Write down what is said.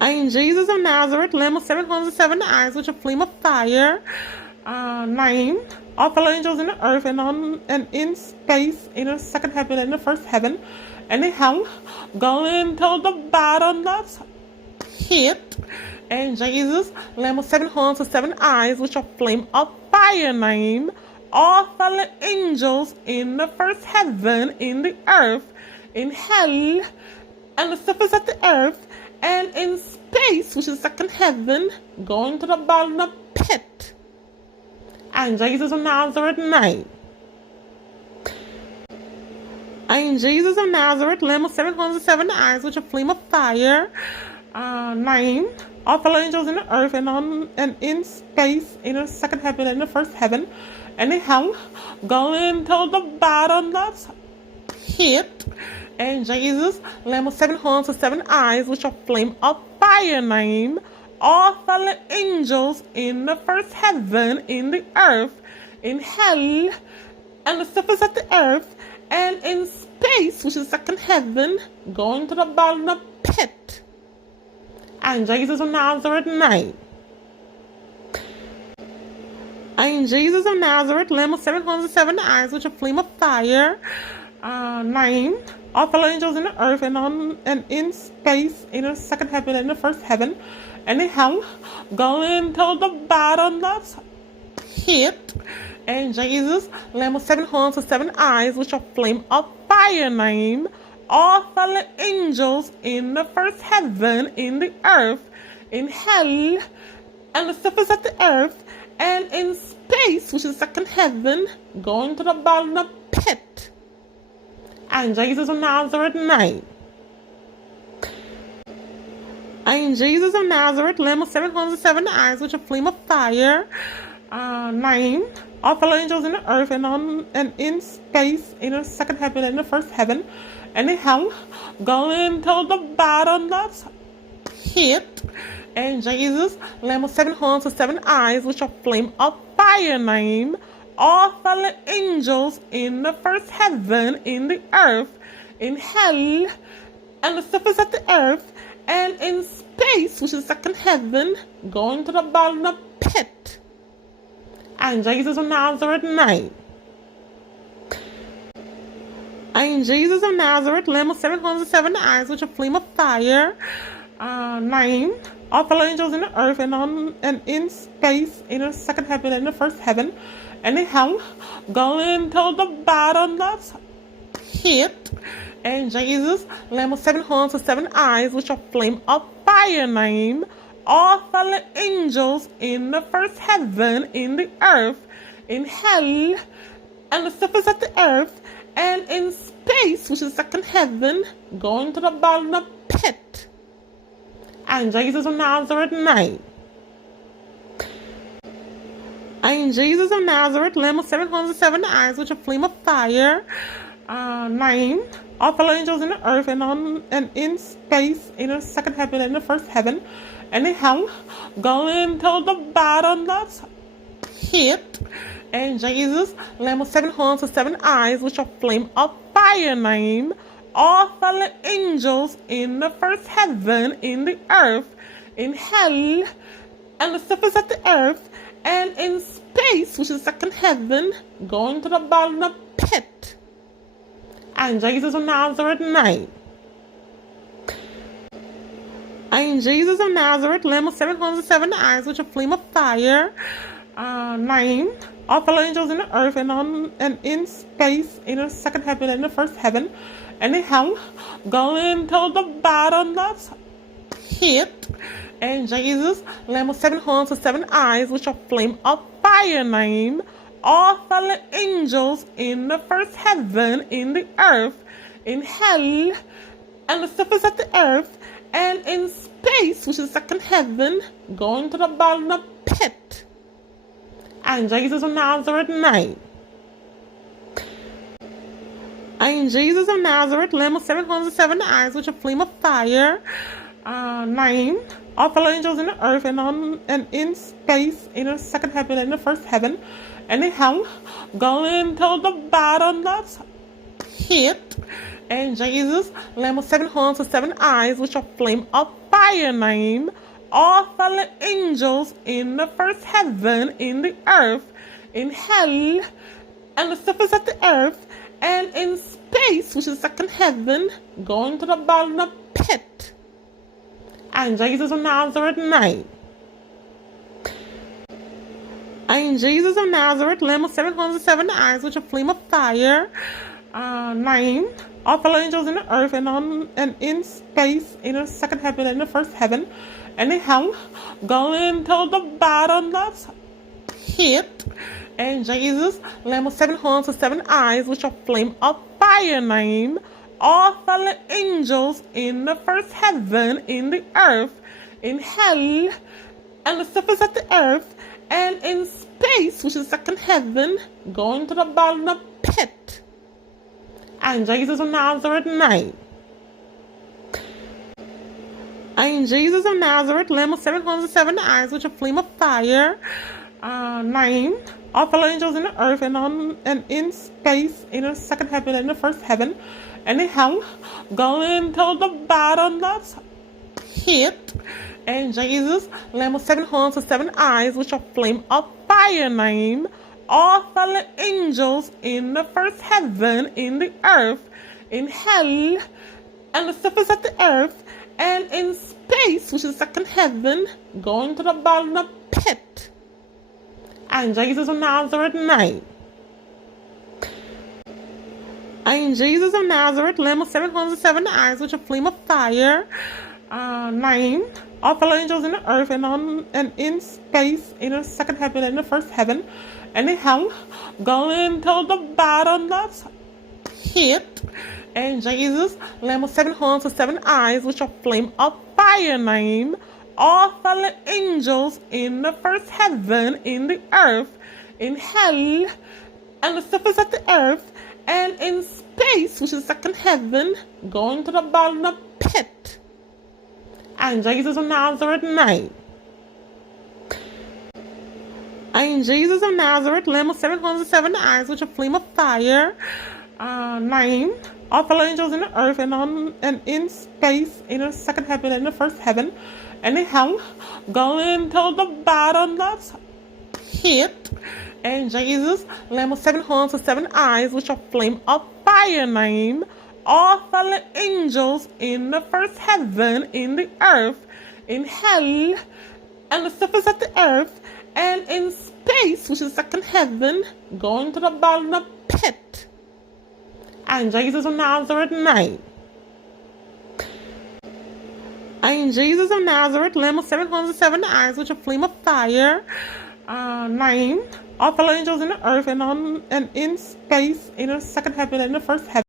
I am Jesus of Nazareth, Lamb of 707 eyes, with a flame of fire, name, all fellow angels in the earth and in space, in the second heaven and the first heaven, and in hell, going to the bottomless pit. And Jesus, Lamb of 7 horns and 7 eyes, which a flame of fire, name, all fellow angels in the first heaven, in the earth, in hell, and the surface of the earth, and in space, which is second heaven, going to the bottom of the pit. And Jesus of Nazareth, name. I am Jesus of Nazareth, Lamb of 7 horns and 7 eyes, with a flame of fire, name, all fellow angels in the earth and in space, in the second heaven and the first heaven, and in hell, going to the bottomless pit. And Jesus, Lamb of 7 horns and 7 eyes, which a flame of fire, name, all fellow angels in the first heaven, in the earth, in hell, and the surface of the earth, and in space, which is second heaven, going to the bottom of the pit. And Jesus of Nazareth, name. I am Jesus of Nazareth, Lamb of 7 horns and 7 eyes, with a flame of fire, name, all fellow angels in the earth and in space, in the second heaven and the first heaven, and in hell, going to the bottomless pit. And Jesus, Lamb of 7 horns and 7 eyes, which a flame of fire, name, all fellow angels in the first heaven, in the earth, in hell, and the surface of the earth, and in space, which is second heaven, going to the bottom of the pit. And Jesus of Nazareth, name. I am Jesus of Nazareth, Lamb of 7 horns and 7 eyes, with a flame of fire, name, all fellow angels in the earth and in space, in the second heaven and the first heaven, and in hell, going to the bottomless pit. And Jesus, Lamb of 7 horns and 7 eyes, which a flame of fire, name, all fellow angels in the first heaven, in the earth, in hell, and the surface of the earth, and in space, which is second heaven, going to the bottom of the pit. And Jesus of Nazareth, name. I am Jesus of Nazareth, Lamb of 7 horns and 7 eyes, with a flame of fire, name, all fellow angels in the earth and in space, in the second heaven and the first heaven, and in hell, going to the bottomless pit. And Jesus, Lamb of 7 horns and 7 eyes, which a flame of fire, name, all fellow angels in the first heaven, in the earth, in hell, and the surface of the earth, and in space, which is second heaven, going to the bottom of the pit. And Jesus of Nazareth, name. I am Jesus of Nazareth, Lamb of 7 horns and 7 eyes, with a flame of fire, name, all fellow angels in the earth and in space, in the second heaven and the first heaven, and in hell, going to the bottomless pit. And Jesus, Lamb of 7 horns and 7 eyes, which a flame of fire, name, all fellow angels in the first heaven, in the earth, in hell, and the surface of the earth, and in space, which is second heaven, going to the bottom of the pit. And Jesus of Nazareth, name. I am Jesus of Nazareth, Lamb of 7 horns and 7 eyes, with a flame of fire, name, all fellow angels in the earth and in space, in the second heaven and the first heaven, and in hell, going to the bottomless pit. And Jesus, Lamb of 7 horns and 7 eyes, which a flame of fire, name, all fellow angels in the first heaven, in the earth, in hell, and the surface of the earth, and in space, which is second heaven, going to the bottom of the pit. And Jesus of Nazareth, name. I am Jesus of Nazareth, Lamb of 7 horns and 7 eyes, with a flame of fire, name, all fellow angels in the earth and in space, in the second heaven and the first heaven, and in hell, going to the bottomless pit. And Jesus, Lamb of 7 horns and 7 eyes, which a flame of fire name, all fallen angels in the first heaven, in the earth, in hell, and the surface of the earth, and in space, which is second heaven, going to the bottom of the pit. And Jesus of Nazareth name. And Jesus of Nazareth, Lamb of 7 horns and 7 eyes, with a flame of fire, name, all fallen angels in the earth and in space, in the second heaven and the first heaven, and in hell, going to the bottom of pit. And Jesus, Lamb of 7 horns and 7 eyes, which a flame of fire name, all fallen angels in the first heaven, in the earth, in hell, and the surface of the earth, and in space, which is second heaven, going to the bottom of the pit. And Jesus of Nazareth name. And Jesus of Nazareth, Lamb of 7 horns and 7 eyes, with a flame of fire, name, all fallen angels in the earth and in space, in the second heaven and the first heaven, and in hell, going to the bottom of the pit. And Jesus, Lamb of 7 horns and 7 eyes, which a flame of fire name, all fallen angels in the first heaven, in the earth, in hell, and the surface of the earth, and in space, which is second heaven, going to the bottom of the pit. And Jesus of Nazareth name. And Jesus of Nazareth, Lamb of 7 horns and 7 eyes, with a flame of fire, name, all fallen angels in the earth and in space, in the second heaven and the first heaven, and in hell, going to the bottom of the pit. And Jesus, Lamb of 7 horns and 7 eyes, which a flame of fire name, all fallen angels in the first heaven, in the earth, in hell, and the surface of the earth, and in space, which is second heaven, going to the bottom of the pit. And Jesus of Nazareth name. And Jesus of Nazareth, Lamb of 7 horns and 7 eyes, with a flame of fire, name, all fallen angels in the earth and in space, in the second heaven and the first heaven, and in hell, going to the bottom of the pit. And Jesus, Lamb of 7 horns and 7 eyes, which a flame of fire name, all fallen angels in the first heaven, in the earth, in hell, and the surface of the earth, and in space, which is second heaven, going to the bottom of the pit. And Jesus of Nazareth name. And Jesus of Nazareth, Lamb of 7 horns and 7 eyes, with a flame of fire, name, all fallen angels in the earth and in space, in the second heaven and the first heaven.